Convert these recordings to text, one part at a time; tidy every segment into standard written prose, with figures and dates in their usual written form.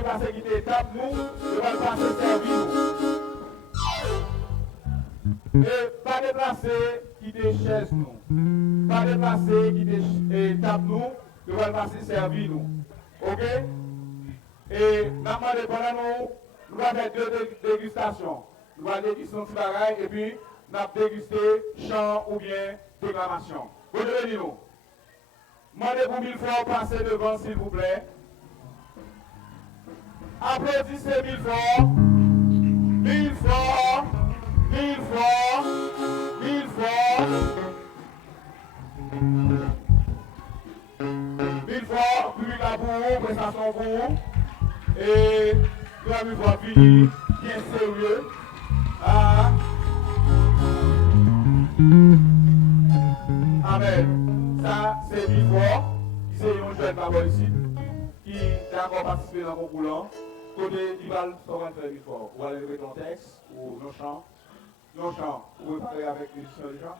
passer qui étape, nous, nous allons passer servir nous. Et pas déplacer qui des chaises nous. Pas déplacer qui des tables nous, nous allons passer servir nous. Ok? Et normalement, pendant nous allons faire deux dégustations. Nous allons déguster notre bagaille et puis nous allons déguster chant ou bien déclamation. Vous devez nous. Demandez pour 1000 fois passer devant, s'il vous plaît. Applaudissez 1000 fois. 1000 fois. 1000 fois. 1000 fois. 1000 fois. Public à vous, prestation pour vous. Et nous allons voir fini, bien sérieux. Ah. Amen. Ça, c'est 1000 fois. C'est un jeune là-bas ici qui a encore participé dans le concours là. Côté Ival, ça va faire 1000 fois. Vous allez répéter ton texte ou nos chants. Nos chants, vous pouvez parler avec les musiciens déjà.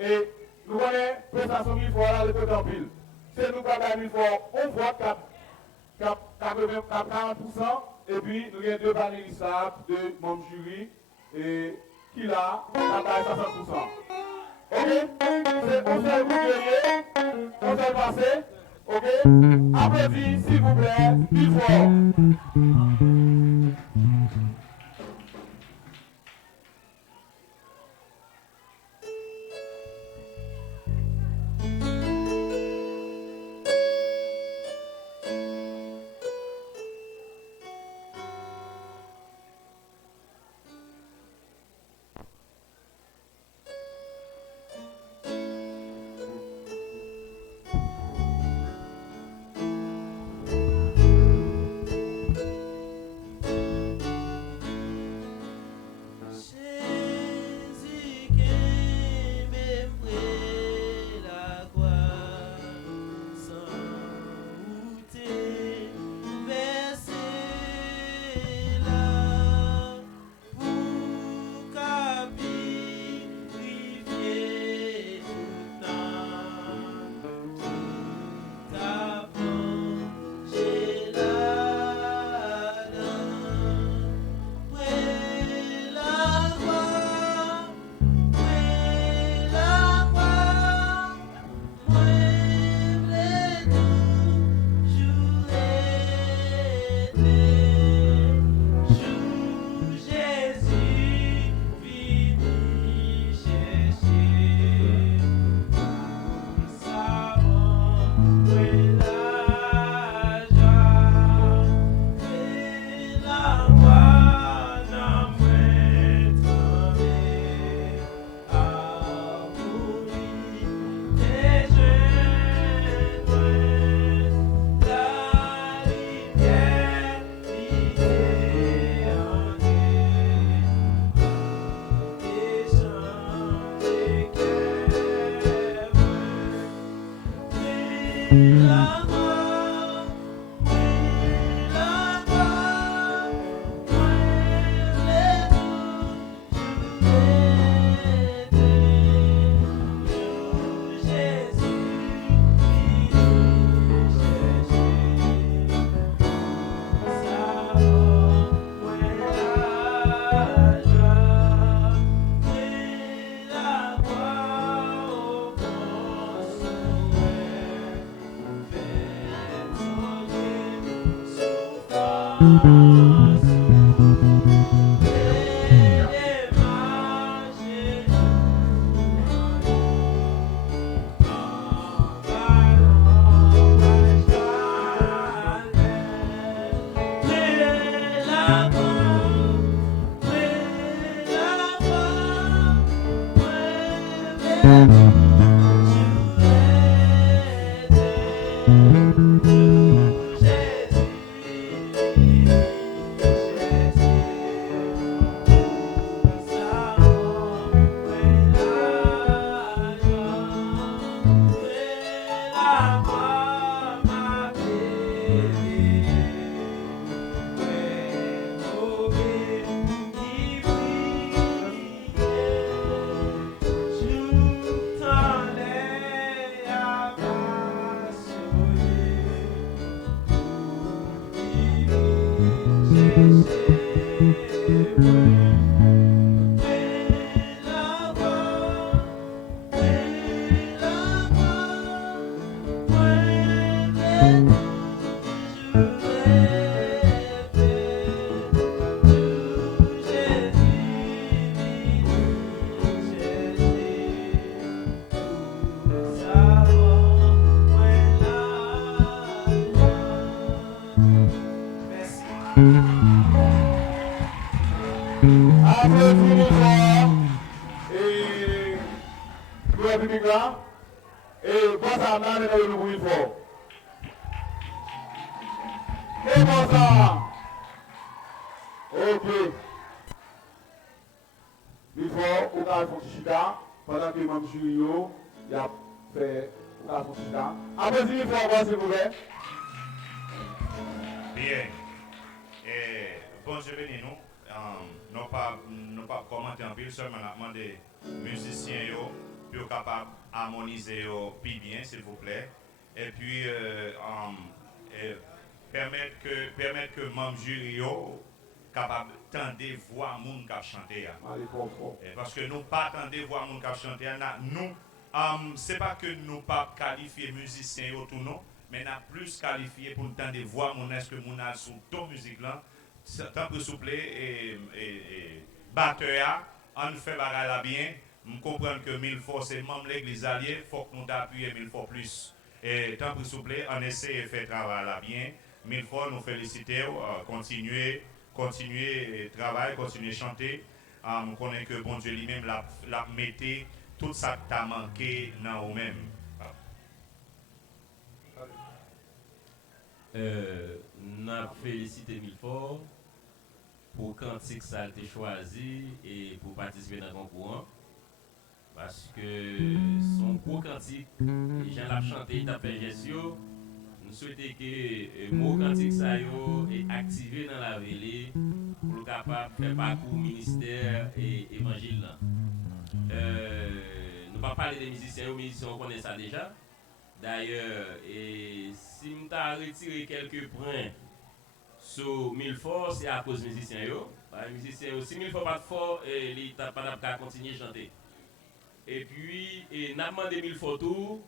Et nous connaissons prestation 1000 fois là, le côté en pile. C'est nous qui avons 1000 fois, on voit 40%. Et puis, nous avons deux panélistes, deux membres jury, et qui là, ça va 60%. Ok? C'est un seul guerrier, un seul passé. Ok? Applaudissez, s'il vous plaît, 1000 fois. Applaudissements et pour le public là. Et bon ça, on a le bruit fort. Et bon ça. Ok. Il faut au cas de Chida, pendant que Mme Jurio a fait au cas de Chida. Applaudissements fort, s'il vous plaît. Bien. Et bonjour, nous. Non pas commenter en pile, seulement demander musiciens pour capable harmoniser plus bien, s'il vous plaît. Et puis permettre que membre jury capable tendre voir moun qui chanter. Parce que nous pas tendre voir moun qui chanter. Nous c'est pas que nous pas qualifier musiciens tout non, mais nous plus qualifié pour tendre voir moun est-ce que moun a sous ton musique là. Tant que souple et batteur, on fait bagarre là bien. Je comprends que 1000 fois c'est même l'église alliée, il faut que nous appuyions 1000 fois plus. Et tant que souple, on essaie de faire travail là bien. 1000 fois nous félicitons, continuer travail, continuer chanter. On connaît que bon Dieu lui-même l'a metté tout ça que tu as manqué dans vous-même. N'a félicité 1000 fois pour cantique ça a été choisi et pour participer dans le concours parce que son gros cantique les gens l'ont chanté il a fait gestion nous souhaitons que mot cantique ça yo est activé dans la ville pour capable faire parcours ministère et évangile là nous pas parler des musiciens on connaît ça déjà d'ailleurs et si nous avons retiré quelques points sur 1000 fois, c'est à cause des musiciens. Les musiciens, si 1000 fois pas de fort, ils n'ont pas de continuer à chanter. Et puis, nous avons demandé 1000 fois tout,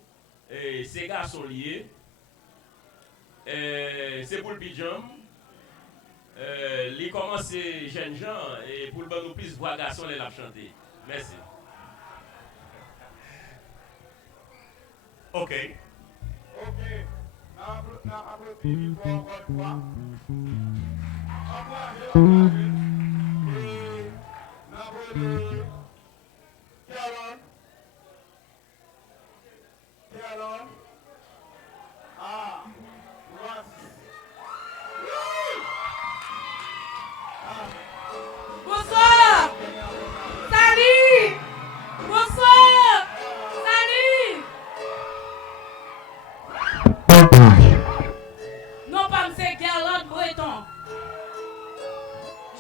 ces gars sont liés. C'est pour le pijam. Ils commencent jeunes gens, et pour le bon nous plus voir garçons les l'a chanter. Merci. Ok. Applaudissements pour encore une fois. Carole. Ah, bonsoir. Salut. Bonsoir. Salut. Non pas c'est Carole Breton.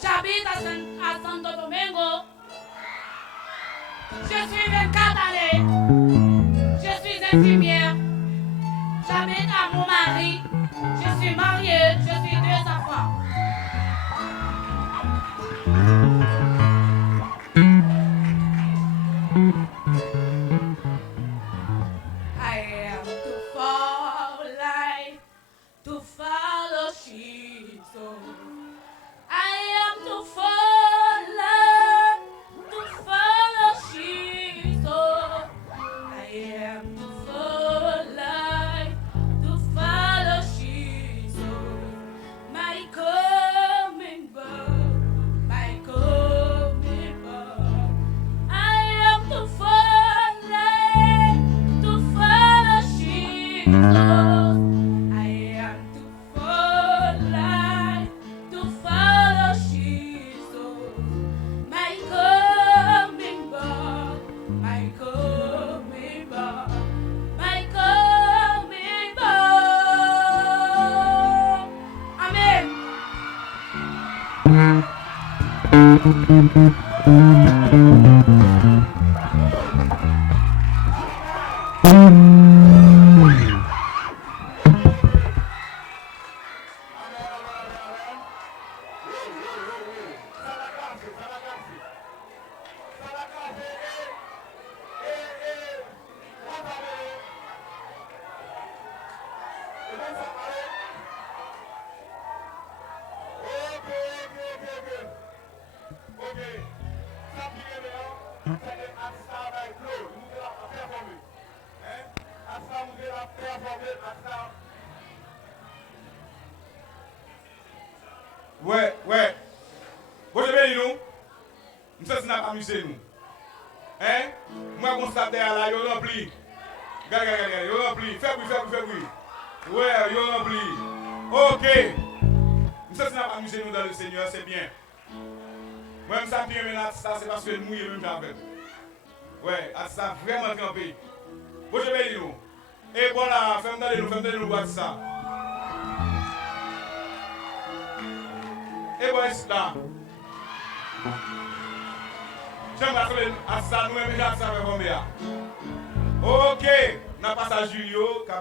J'habite à Santo Domingo. Je suis 24 années. Je suis infirmière. J'habite à Montmarie. Je suis mariée. Je suis 2 enfants. I am too far light to follow sheep. So I am too far light to follow sheep. So I am too far light to follow sheep. So my coming back, my coming back. I am too far light to follow sheep. So I am too far light to follow Jesus. My coming back, my coming back, my coming back. Amen. Ça qui est là, c'est que Assa va être l'eau. Nous allons performer. Assa, nous allons performer. Assa. Ouais. Vous avez nous? Nous sommes amusés, nous. Moi, je constate là, il rempli. Regarde, il rempli. Fais bruit. Ouais, il rempli. Ok. Nous sommes amusés, nous, dans le Seigneur, c'est bien. Moi, je suis bien ça, c'est parce que nous, il même avec. Ouais, ça vraiment campé. Vous avez nous. Et voilà, fais-moi nous voir ça. Et voilà, c'est là. J'aime à ça, nous-mêmes, déjà, ça va combien. Ok, nous passons à Julio, qui a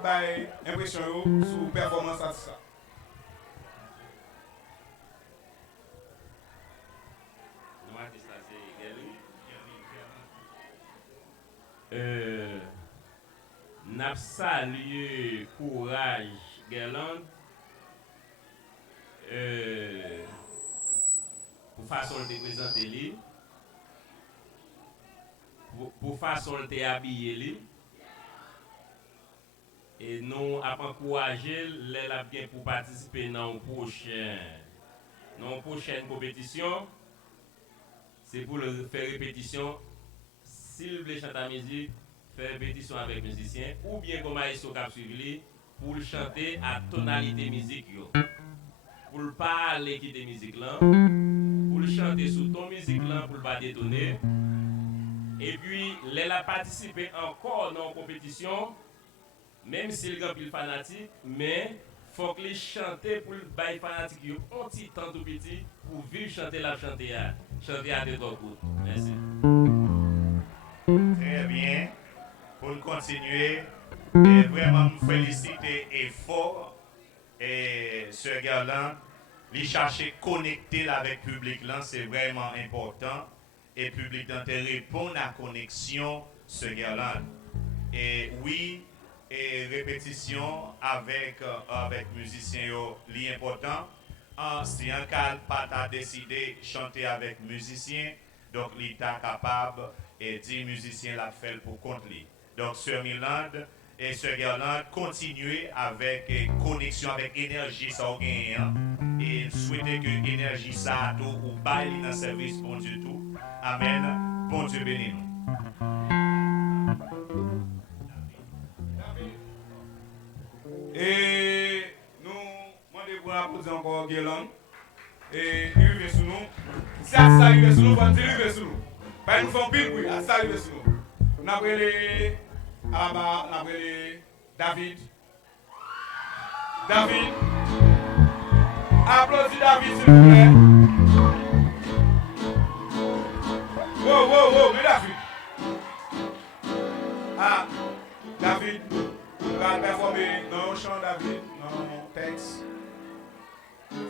impression sur la performance à ça. N'a salué courage Gerland pour façon de présenter lui pour façon de habiller lui et nous avons encouragé les labien pour participer dans une prochaine compétition. C'est pour le faire répétition. S'il veut chanter la musique, faire répétition avec musicien ou bien comme Maïso qui a suivi pour le chanter à tonalité musique pour le parler qui des musiques là pour le chanter sous ton musique là pour le pas détonner et puis elle a participé encore dans la compétition même s'il est plus fanatique mais faut que les chanter pour le bail fanatique un petit temps tout petit pour vivre chanter à de ton coup. Merci. Très bien. Pour nous continuer, et vraiment nous féliciter et fort et ce gars-là, lui chercher connecter avec le public là, c'est vraiment important. Et le public là répond à la connexion ce gars-là. Et oui, et répétition avec musicien li important. Si un cas pas décidé chanter avec musicien, donc il est capable et 10 musiciens la fait pour compte lui. Donc Sœur Milande et Sœur Gerland continuer avec connexion avec énergie ça au gain et souhaiter que énergie ça tout ou bail dans service bon Dieu tout. Amen. Bon Dieu béni nous. Et nous demandons pour applaudir encore Gerland. Et il arrive sur nous. Si ça arrive sur nous, on dit arrive sur nous. Pas nous faisons pile bruit, ça arrive sur nous. On a appelé Alaba, on a appelé David. David. Applaudis David s'il vous plaît. Wow, mais David. Ah, David. On va performer dans un chant David, dans mon texte.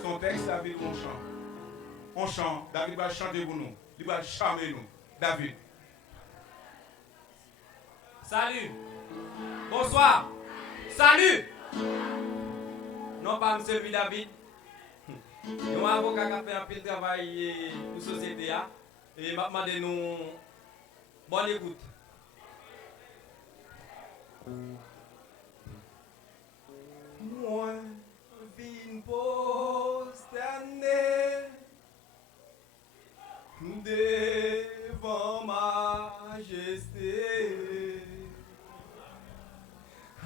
Son texte, David, on chante. On chante. David va chanter pour nous. Il va charmer nous. David. Salut. Bonsoir. Salut. Non pas monsieur David. Nous avocat qui a fait un peu de travail pour la société et m'a demandé nous bonne écoute. Moi vin posterner devant majesté.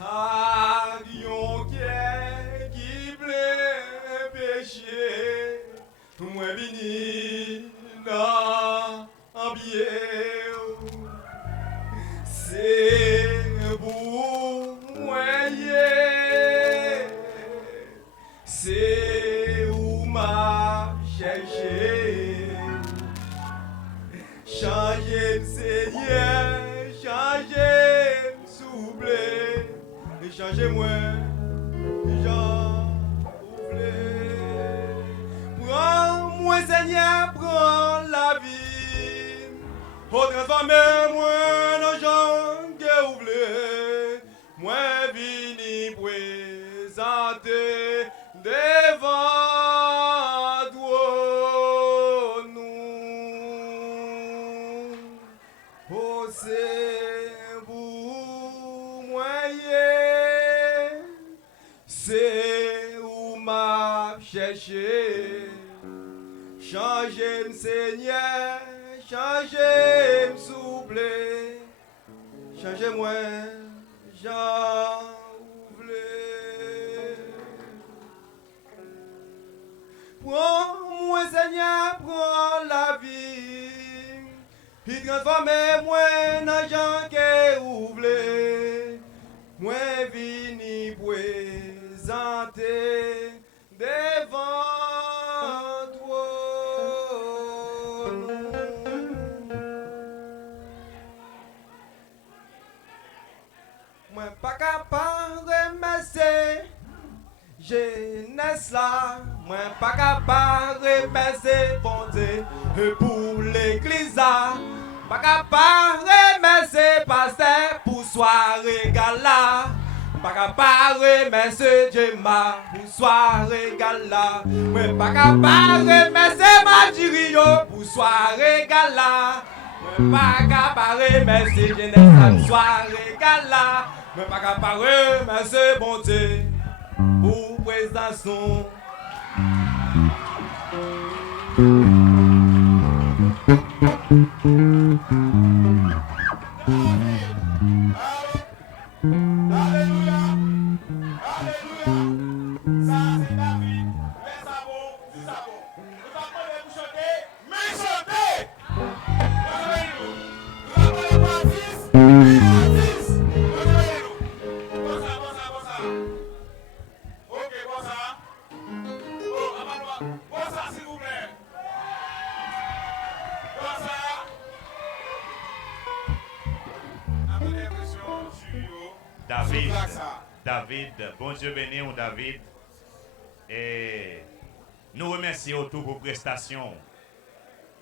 Avion qui plaît péché, moi vini dans un biais. C'est pour moi, c'est où m'a cherché. Changez, Seigneur, changez, s'il vous plaît. Changez-moi, j'en voulais. Prends-moi, Seigneur, prends la vie. Oh, transformez-moi dans gens que vous voulez. Moi, vini présenter devant toi, nous. péché. Changez-moi, Seigneur, changez-moi, souple. Changez-moi, j'en voulais. Prends-moi, Seigneur, prends la vie. Puis transformez-moi dans gens qui ouvrent. Moi, vini présenter devant toi. Moi, pas capable de remercier jeunesse là. Moi, pas capable de remercier bon Dieu pour l'église là. Pas capable de remercier pasteur pour soirée gala. Pas capable de remercier Gemma pour soirée gala. Moi, pas capable de remercier Majirio pour soirée gala. Moi, pas capable de remercier jeunesse pour soirée gala. Moi, pas capable de remercier bon Dieu pour présentation. Alléluia. Alléluia. Ça, c'est David. Les sabots, du sabot. Nous avons demandé pour chanter, mais chanter. Nous avons demandé pour artiste, mais artiste. Bon ça. Ok, bon ça. Oh, Amanoua. Bon ça, s'il vous plaît. Bon ça. David, bon Dieu béni, David. Et nous remercions tout pour prestation.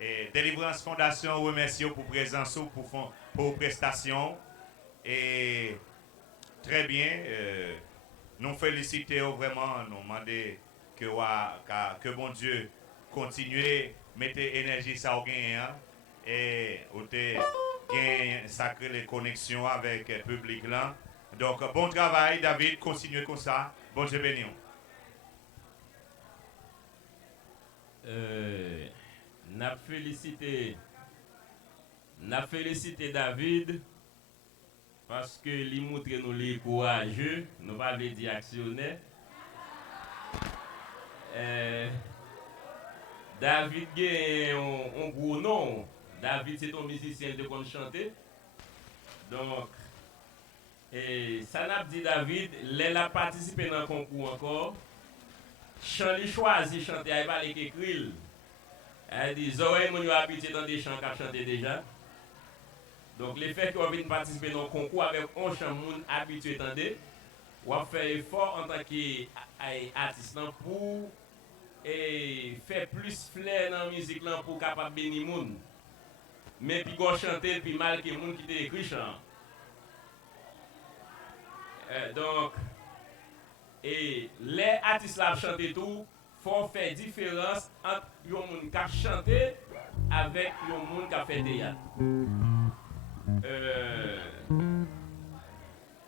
Et Délivrance Fondation remercie pour présence, pour prestation. Et très bien, nous félicitons vraiment, nous demandons que bon Dieu continue, mettez énergie ça au gain et vous gain sacré les connexions avec le public là. Donc bon travail David, continuez comme ça. Bon Dieu béni. N'a félicité David parce que il montre nous les courageux, nous pas dire actionnaire. David a un gros nom. David c'est un musicien de qu'on chanter. Donc ça n'a dit David, il a participé dans le concours encore. Chant li choisi chanter, il pas écrire. Elle dit Zoé mon habitué dans des chants qu'a chanté déjà. Donc le fait qu'on vienne participer dans le concours avec un chant moun habitué tendez, on fait effort en tant qu'artiste pour faire plus flair dans la musique là pour capable bénir moun. Mais puis go chanter puis mal que moun qui t'a écrit chant. Donc et les artistes là chanter tout, faut faire différence entre yon moun qui chanter avec yon moun qui fait théâtre.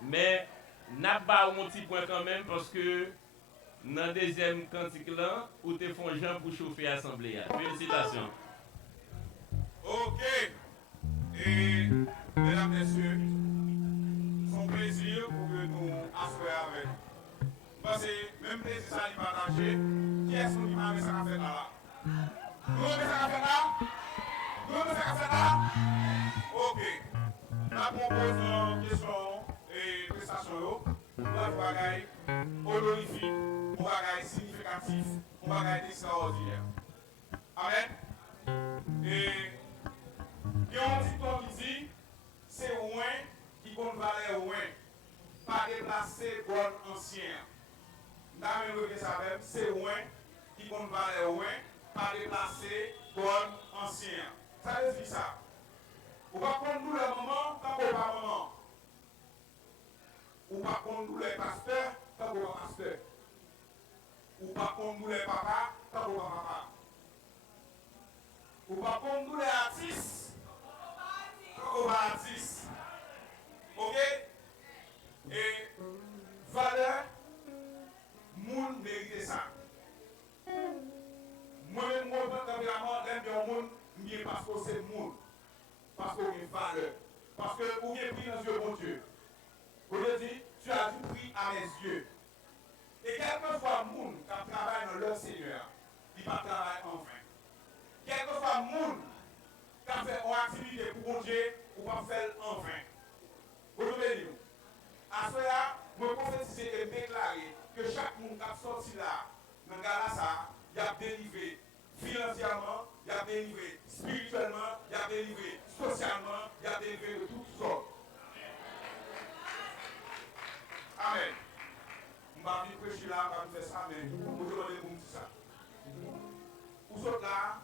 Mais n'a pas un petit point quand même parce que dans le deuxième cantique là, où te font gens pour chauffer l'assemblée. Félicitations. Ok. Et mesdames, messieurs, c'est un plaisir pour que nous assoyons avec. Parce que même plaisir ça nous partager, qui est-ce qui m'a mis ça à faire là? Nous mettons ça à faire là? Nous mettons ça à faire là? Ok. La propose une question et prestation. Nous avons bagaille honorifique, un bagaille significatif, un bagaille extraordinaire. Amen. Et il y a un petit temps qui dit, c'est loin qui compte valeur loin, pas déplacer bon ancien. C'est loin qui compte valeur loin, pas déplacer bon ancien. Ça veut dire ça. Ou pas conduire le moment, tant qu'on pas moment. Ou pas conduire le pasteur, tant qu'on pas pasteur. Ou pas conduire le papa, tant qu'on pas papa. Ou pas conduire l'artiste, tant qu'on pas artiste. Ok? Et valeur, moun mérite ça. bien parce que c'est le monde. Parce qu'on a une valeur. Parce que vous avez pris dans les yeux, mon Dieu. Vous avez dit, tu as tout pris à mes yeux. Et quelquefois, les gens qui travaillent dans leur Seigneur, ils ne travaillent en vain. Quelquefois, les gens qui font une activité pour mon Dieu, ou pas faire en vain. Vous devez dire. À cela, je prophétise et déclarer que chaque monde qui a sorti là, dans le ça, il a délivré financièrement, il a délivré spirituellement, il a délivré socialement, il a délivré de toutes sortes. Amen. Je ne vais pas prêcher là, je vais faire ça, mais je vais vous dire ça. Vous êtes là,